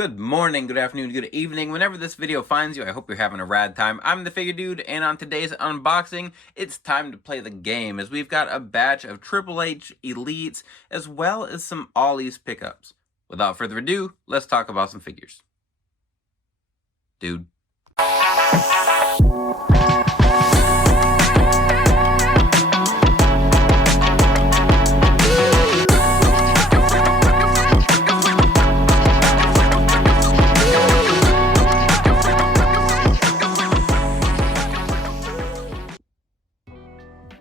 Good morning, good afternoon, good evening. Whenever this video finds you, I hope you're having a rad time. I'm the Figure Dude, and on today's unboxing, it's time to play the game, as we've got a batch of Triple H Elites, as well as some Ollies pickups. Without further ado, let's talk about some figures. Dude.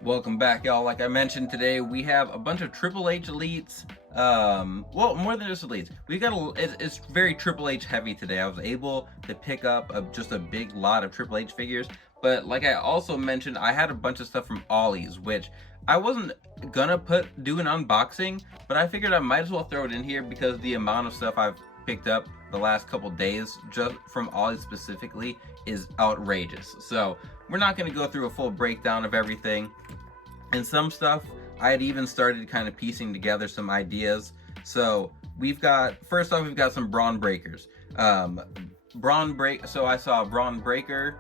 Welcome back, y'all. Like I mentioned, today we have a bunch of Triple H Elites. Well, more than just Elites. We got it's very Triple H heavy today. I was able to pick up just a big lot of Triple H figures, but like I also mentioned, I had a bunch of stuff from Ollies, which I wasn't gonna do an unboxing, but I figured I might as well throw it in here because the amount of stuff I've picked up the last couple days just from Ollies specifically is outrageous. So we're not going to go through a full breakdown of everything, and some stuff I had even started kind of piecing together some ideas. So first off we've got some Bron Breakers. So I saw Bron Breaker.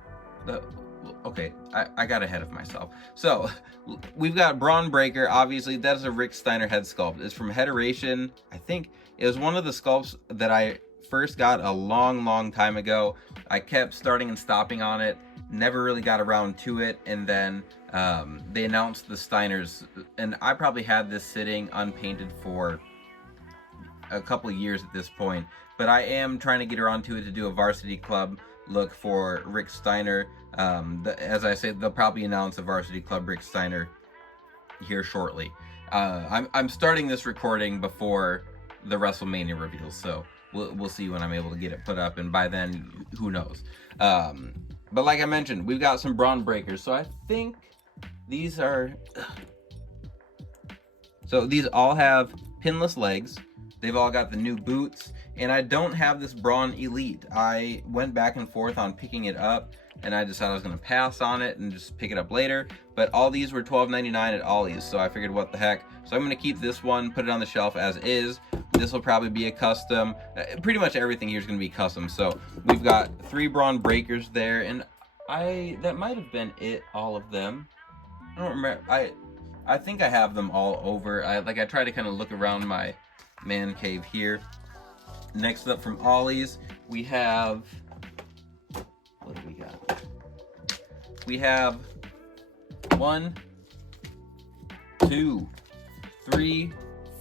Okay, I got ahead of myself. So we've got Bron Breaker. Obviously that is a Rick Steiner head sculpt. It's from Headeration. I think it was one of the sculpts that I first got a long time ago. I kept starting and stopping on it, never really got around to it, and then they announced the Steiners, and I probably had this sitting unpainted for a couple of years at this point, but I am trying to get around to it to do a Varsity Club look for Rick Steiner. As I said, they'll probably announce a Varsity Club Rick Steiner here shortly. I'm starting this recording before the WrestleMania reveals, so we'll see when I'm able to get it put up, and by then, who knows. But like I mentioned, we've got some Bron Breakers. So I think these are... So these all have pinless legs. They've all got the new boots, and I don't have this Bron Elite. I went back and forth on picking it up, and I decided I was going to pass on it and just pick it up later. But all these were $12.99 at Ollie's, so I figured what the heck. So I'm going to keep this one, put it on the shelf as is. This will probably be a custom. Pretty much everything here is going to be custom. So we've got 3 Bron Breakers there, and that might have been all of them. I don't remember. I think I have them all over. I try to kind of look around my man cave here. Next up from Ollies, we have... What do we got? We have 1, 2, 3,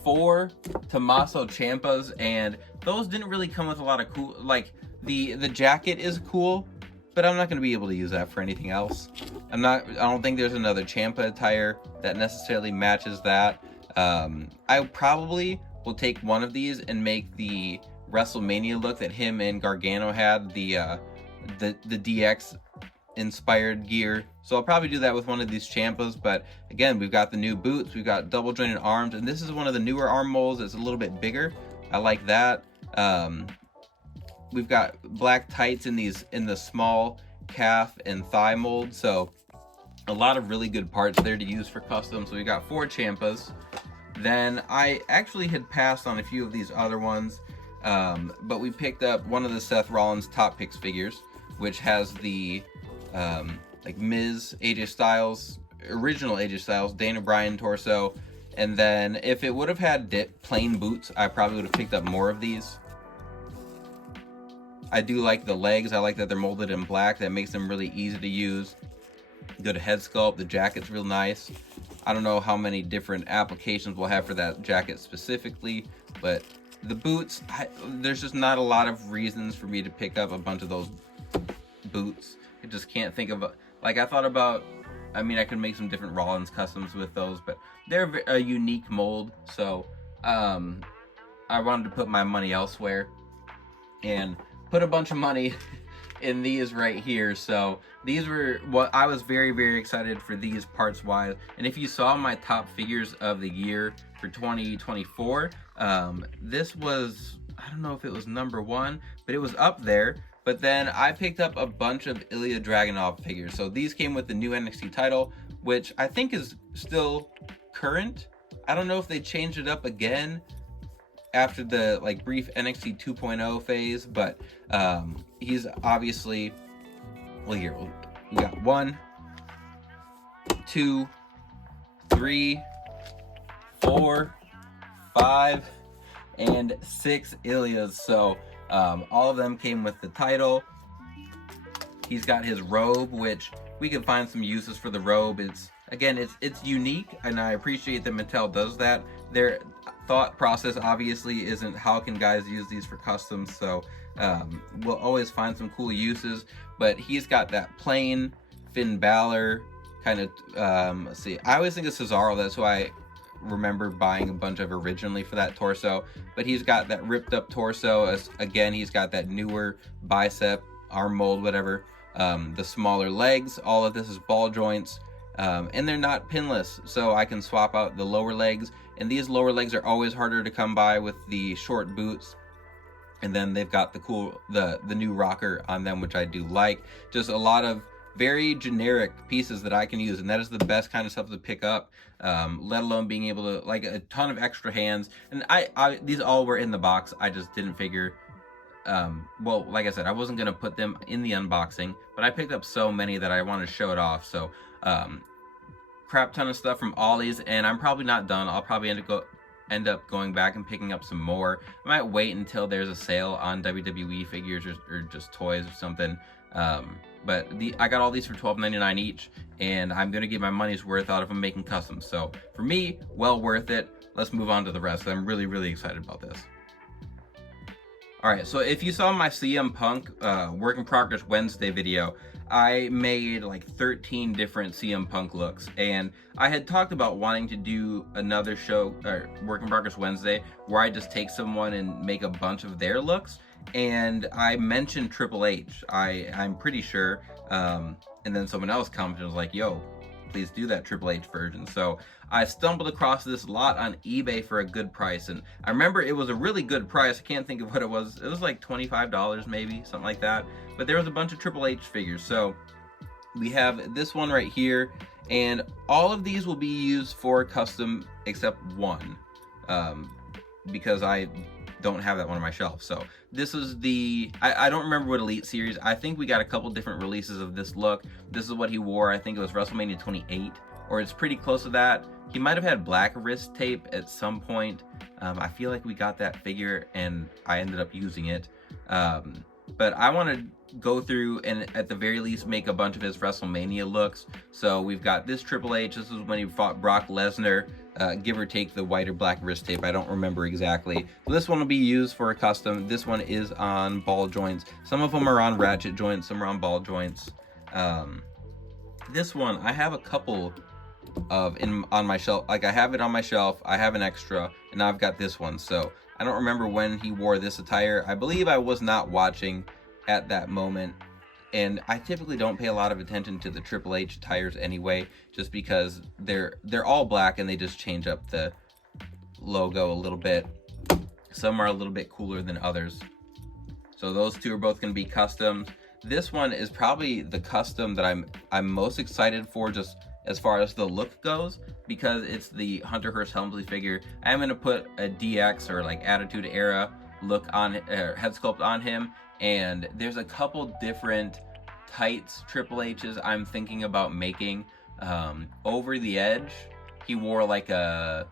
4 Tamaso Champas, and those didn't really come with a lot of cool, like the jacket is cool, but I'm not going to be able to use that for anything else. I don't think there's another Champa attire that necessarily matches that. I probably will take one of these and make the WrestleMania look that him and Gargano had, the DX inspired gear. So I'll probably do that with one of these Champas. But again, we've got the new boots, we've got double jointed arms, and this is one of the newer arm molds. It's a little bit bigger. I like that. We've got black tights in the small calf and thigh mold, so a lot of really good parts there to use for custom. So we got 4 Champas. Then I actually had passed on a few of these other ones, but we picked up one of the Seth Rollins Top Picks figures, which has the like Miz, AJ Styles, original AJ Styles, Dana Bryan torso. And then if it would have had plain boots, I probably would have picked up more of these. I do like the legs. I like that they're molded in black. That makes them really easy to use. Good head sculpt. The jacket's real nice. I don't know how many different applications we'll have for that jacket specifically, but the boots, there's just not a lot of reasons for me to pick up a bunch of those boots. I just can't think of like I thought about. I mean, I could make some different Rollins customs with those, but they're a unique mold, so I wanted to put my money elsewhere and put a bunch of money in these right here. So these were what I was very excited for, these parts wise. And if you saw my top figures of the year for 2024, this was, I don't know if it was #1, but it was up there. But then I picked up a bunch of Ilia Dragunov figures. So these came with the new NXT title, which I think is still current. I don't know if they changed it up again. after the like brief NXT 2.0 phase, but he's obviously, well, here we got 1, 2, 3, 4, 5, and 6 Ilias. So all of them came with the title. He's got his robe, which we can find some uses for the robe. It's unique, and I appreciate that Mattel does that. Their thought process obviously isn't how can guys use these for customs, so we'll always find some cool uses. But he's got that plain Finn Balor kind of, let's see, I always think of Cesaro, that's who I remember buying a bunch of originally for that torso, but he's got that ripped up torso. Again, he's got that newer bicep, arm mold, whatever. The smaller legs, all of this is ball joints, and they're not pinless, so I can swap out the lower legs, and these lower legs are always harder to come by with the short boots. And then they've got the new rocker on them, which I do like. Just a lot of very generic pieces that I can use, and that is the best kind of stuff to pick up, let alone being able to, like, a ton of extra hands. And I these all were in the box. I just didn't figure, well, like I said, I wasn't gonna put them in the unboxing, but I picked up so many that I want to show it off. So crap ton of stuff from Ollies, and I'm probably not done. I'll probably end up going back and picking up some more. I might wait until there's a sale on WWE figures or just toys or something. But I got all these for $12.99 each, and I'm gonna get my money's worth out of them making customs. So for me, well worth it. Let's move on to the rest. I'm really, really excited about this. All right, so if you saw my CM Punk Work in Progress Wednesday video, I made like 13 different CM Punk looks, and I had talked about wanting to do another show, Work in Progress Wednesday, where I just take someone and make a bunch of their looks. And I mentioned Triple H, I'm pretty sure, and then someone else commented and was like, yo, please do that Triple H version. So I stumbled across this lot on eBay for a good price, and I remember it was a really good price. I can't think of what it was. It was like $25 maybe, something like that. But there was a bunch of Triple H figures. So we have this one right here, and all of these will be used for custom except one, because I don't have that one on my shelf. So this is the, I don't remember what Elite Series. I think we got a couple different releases of this look. This is what he wore. I think it was WrestleMania 28, or it's pretty close to that. He might have had black wrist tape at some point. I feel like we got that figure and I ended up using it. But I want to go through and at the very least make a bunch of his WrestleMania looks. So we've got this Triple H. This is when he fought Brock Lesnar, give or take the white or black wrist tape. I don't remember exactly. So this one will be used for a custom. This one is on ball joints. Some of them are on ratchet joints, some are on ball joints. This one, I have a couple of on my shelf. Like, I have it on my shelf, I have an extra, and now I've got this one. So I don't remember when he wore this attire. I believe I was not watching at that moment, and I typically don't pay a lot of attention to the Triple H attires anyway, just because they're all black and they just change up the logo a little bit. Some are a little bit cooler than others. So those two are both going to be customs. This one is probably the custom that I'm most excited for, just as far as the look goes, because it's the Hunter Hearst Helmsley figure. I'm going to put a DX or like Attitude Era look on head sculpt on him, and there's a couple different tights Triple H's I'm thinking about making. Over the Edge, he wore like a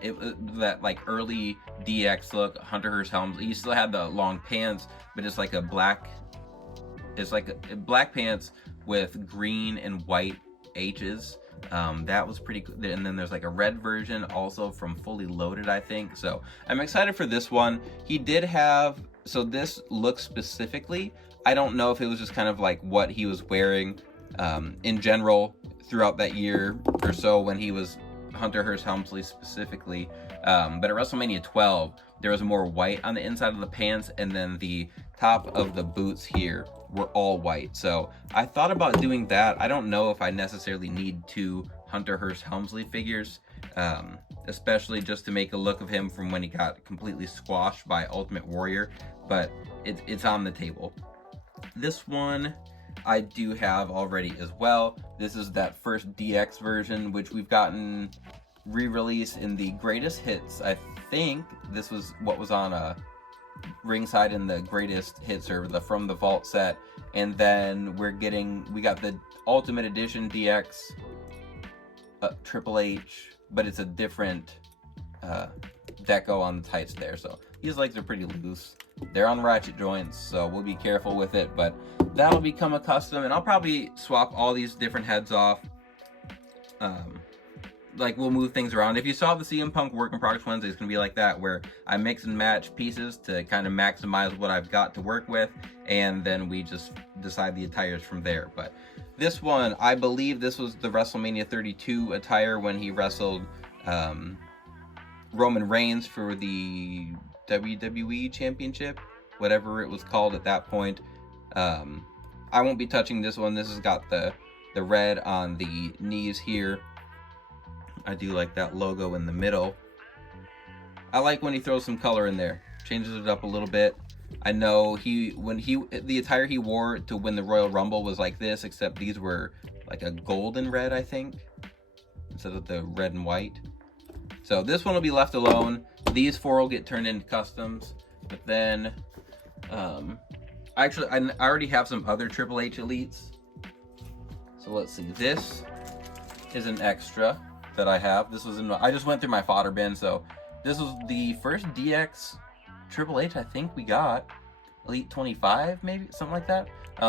it was that like early DX look, Hunter Hearst Helmsley. He still had the long pants, but it's like a black, it's like a black pants with green and white H's. That was pretty cool. And then there's like a red version also from Fully Loaded, I think. So I'm excited for this one. He did have, so this look specifically, I don't know if it was just kind of like what he was wearing in general throughout that year or so when he was Hunter Hearst Helmsley specifically. But at WrestleMania 12, there was more white on the inside of the pants, and then the top of the boots here were all white. So I thought about doing that. I don't know if I necessarily need two Hunter Hearst Helmsley figures, especially just to make a look of him from when he got completely squashed by Ultimate Warrior, but it's on the table. This one I do have already as well. This is that first DX version, which we've gotten re-release in the greatest hits. I think this was what was on ringside in the greatest hits, or the From the Vault set. And then we got the Ultimate Edition DX Triple H, but it's a different deco on the tights there. So these legs are pretty loose. They're on ratchet joints, so we'll be careful with it, but that'll become a custom, and I'll probably swap all these different heads off. Like, we'll move things around. If you saw the CM Punk Work in Progress Wednesday, it's going to be like that, where I mix and match pieces to kind of maximize what I've got to work with, and then we just decide the attires from there. But this one, I believe this was the WrestleMania 32 attire when he wrestled Roman Reigns for the WWE Championship, whatever it was called at that point. I won't be touching this one. This has got the red on the knees here. I do like that logo in the middle. I like when he throws some color in there, changes it up a little bit. I know the attire he wore to win the Royal Rumble was like this, except these were like a golden red, I think, instead of the red and white. So this one will be left alone. These 4 will get turned into customs. But then, actually, I already have some other Triple H Elites. So let's see. This is an extra that I have. This was I just went through my fodder bin. So this was the first DX Triple H I think we got. Elite 25, maybe? Something like that.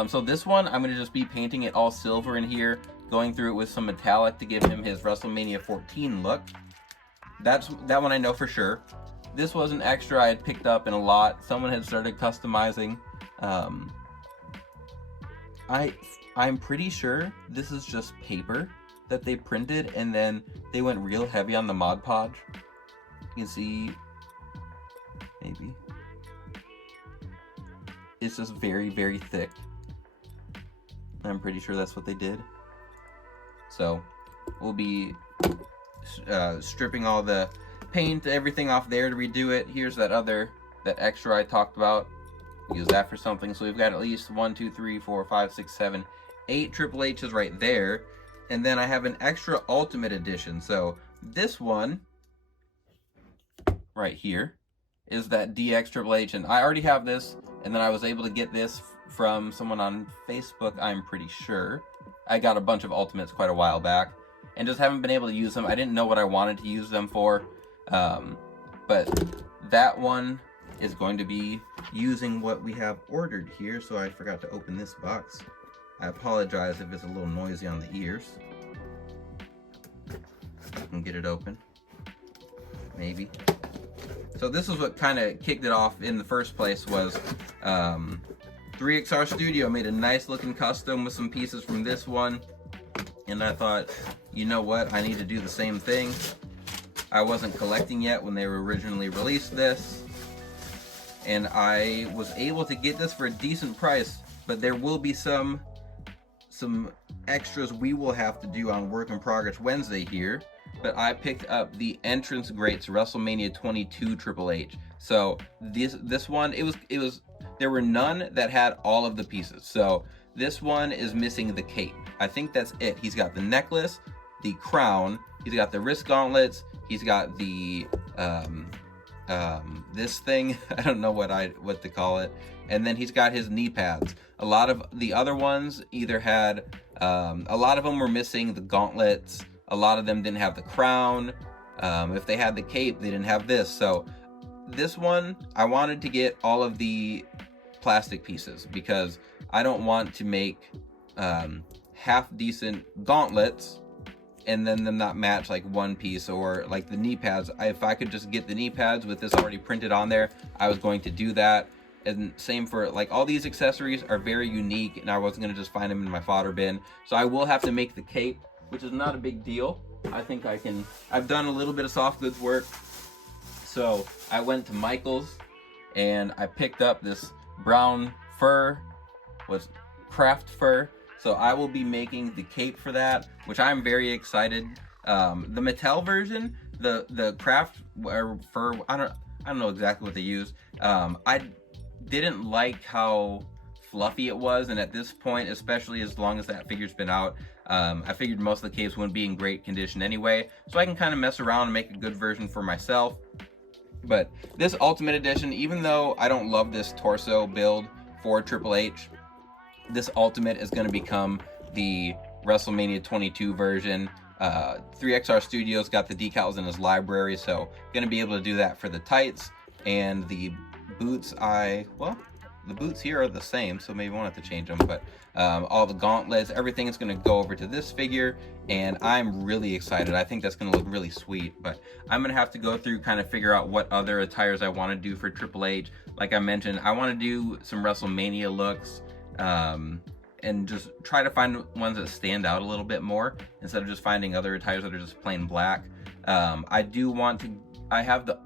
So this one, I'm going to just be painting it all silver in here, going through it with some metallic to give him his WrestleMania 14 look. That one I know for sure. This was an extra I had picked up in a lot. Someone had started customizing. I'm pretty sure this is just paper that they printed, and then they went real heavy on the Mod Podge. You can see, maybe. It's just very, very thick. I'm pretty sure that's what they did. So we'll be stripping all the paint, everything off there to redo it. Here's that extra I talked about. Use that for something. So we've got at least 1, 2, 3, 4, 5, 6, 7, 8 Triple H's right there. And then I have an extra Ultimate Edition. So this one right here is that DX Triple H, and I already have this, and then I was able to get this from someone on Facebook, I'm pretty sure. I got a bunch of Ultimates quite a while back, and just haven't been able to use them. I didn't know what I wanted to use them for, but that one is going to be using what we have ordered here, so I forgot to open this box. I apologize if it's a little noisy on the ears. I can get it open. Maybe. So this is what kind of kicked it off in the first place, was 3XR Studio made a nice looking custom with some pieces from this one. And I thought, you know what, I need to do the same thing. I wasn't collecting yet when they originally released this. And I was able to get this for a decent price, but there will be some extras we will have to do on Work in Progress Wednesday here. But I picked up the Entrance Greats WrestleMania 22 Triple H. So this one, it was there were none that had all of the pieces. So this one is missing the cape. I think that's it. He's got the necklace, the crown, he's got the wrist gauntlets, he's got the this thing, I don't know what to call it, and then he's got his knee pads. A lot of the other ones either had a lot of them were missing the gauntlets, a lot of them didn't have the crown. If they had the cape, they didn't have this. So this one, I wanted to get all of the plastic pieces because I don't want to make half decent gauntlets and then them not match like one piece, or like the knee pads. If I could just get the knee pads with this already printed on there, I was going to do that. And same for like all these accessories are very unique, and I wasn't going to just find them in my fodder bin. So I will have to make the cape, which is not a big deal. I think I can. I've done a little bit of soft goods work. So I went to Michael's and I picked up this brown fur, was craft fur. So I will be making the cape for that, which I'm very excited. The Mattel version, the craft fur, I don't know exactly what they use. I didn't like how fluffy it was, and at this point, especially as long as that figure's been out, I figured most of the capes wouldn't be in great condition anyway, so I can kind of mess around and make a good version for myself. But this Ultimate Edition, even though I don't love this torso build for Triple H, this Ultimate is going to become the WrestleMania 22 version. 3XR Studios got the decals in his library, so going to be able to do that for the tights. And the boots, well, the boots here are the same, so maybe I won't have to change them, but all the gauntlets, everything is going to go over to this figure, and I'm really excited. I think that's going to look really sweet, but I'm going to have to go through, kind of figure out what other attires I want to do for Triple H. Like I mentioned, I want to do some WrestleMania looks, and just try to find ones that stand out a little bit more, instead of just finding other attires that are just plain black. I do want to, I have the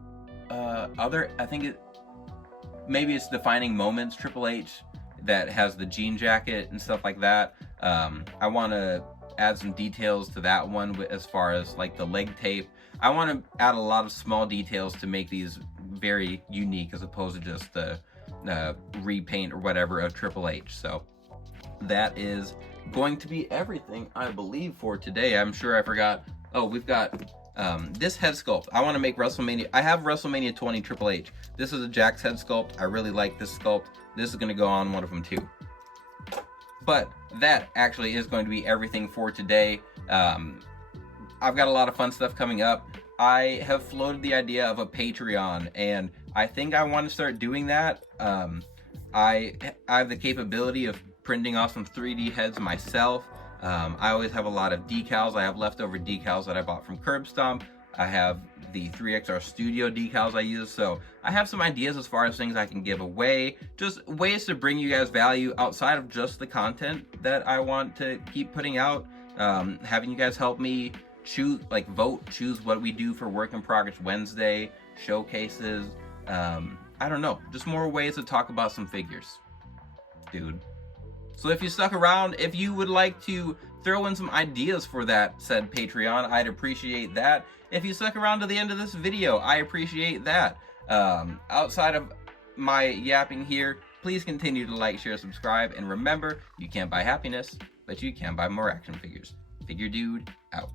I think maybe it's Defining Moments Triple H that has the jean jacket and stuff like that. I want to add some details to that one as far as like the leg tape. I want to add a lot of small details to make these very unique, as opposed to just the repaint or whatever of Triple H. So that is going to be everything, I believe, for today. I'm sure I forgot. Oh, we've got this head sculpt. I want to make WrestleMania. I have WrestleMania 20 Triple H. This is a Jack's head sculpt. I really like this sculpt. This is going to go on one of them too. But that actually is going to be everything for today. I've got a lot of fun stuff coming up. I have floated the idea of a Patreon, and I think I want to start doing that. I have the capability of printing off some 3D heads myself. I always have a lot of decals. I have leftover decals that I bought from Curb Stomp. I have the 3XR Studio decals I use. So I have some ideas as far as things I can give away, just ways to bring you guys value outside of just the content that I want to keep putting out. Having you guys help me choose what we do for Work in Progress Wednesday, showcases, I don't know, just more ways to talk about some figures, dude. So if you stuck around, if you would like to throw in some ideas for that said Patreon, I'd appreciate that. If you stuck around to the end of this video, I appreciate that. Outside of my yapping here, please continue to like, share, subscribe, and remember, you can't buy happiness, but you can buy more action figures. Figure Dude out.